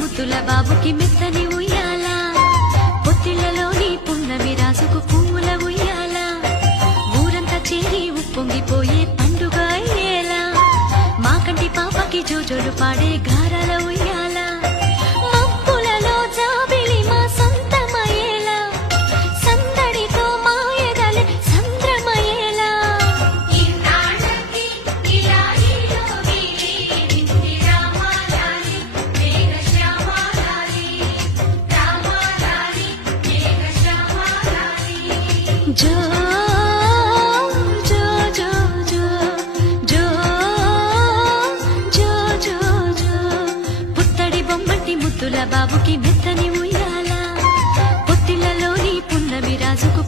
ముద్దుల బాబుకి మెత్తని ఉయ్యాల పొత్తిళ్లలోని పున్నమి రాసుకు పువ్వుల ఉయ్యాల ఊరంతా చేరి ఉప్పొంగిపోయే పండుగ అయ్యేలా మా కంటి పాపకి జోజోలు పాడే గారాల ఉయ్యాల మబ్బులలో జాబిలి మా సొంతమయ్యేలా సందడితో మా ఎదలే సంద్రమయ్యేలా జో జో జో జో జో జో జో జో పుత్తడి బొమ్మటి ముద్దుల బాబుకి మెత్తని ఉయ్యాల పొత్తిళ్లలోని పున్నమి రాజుకు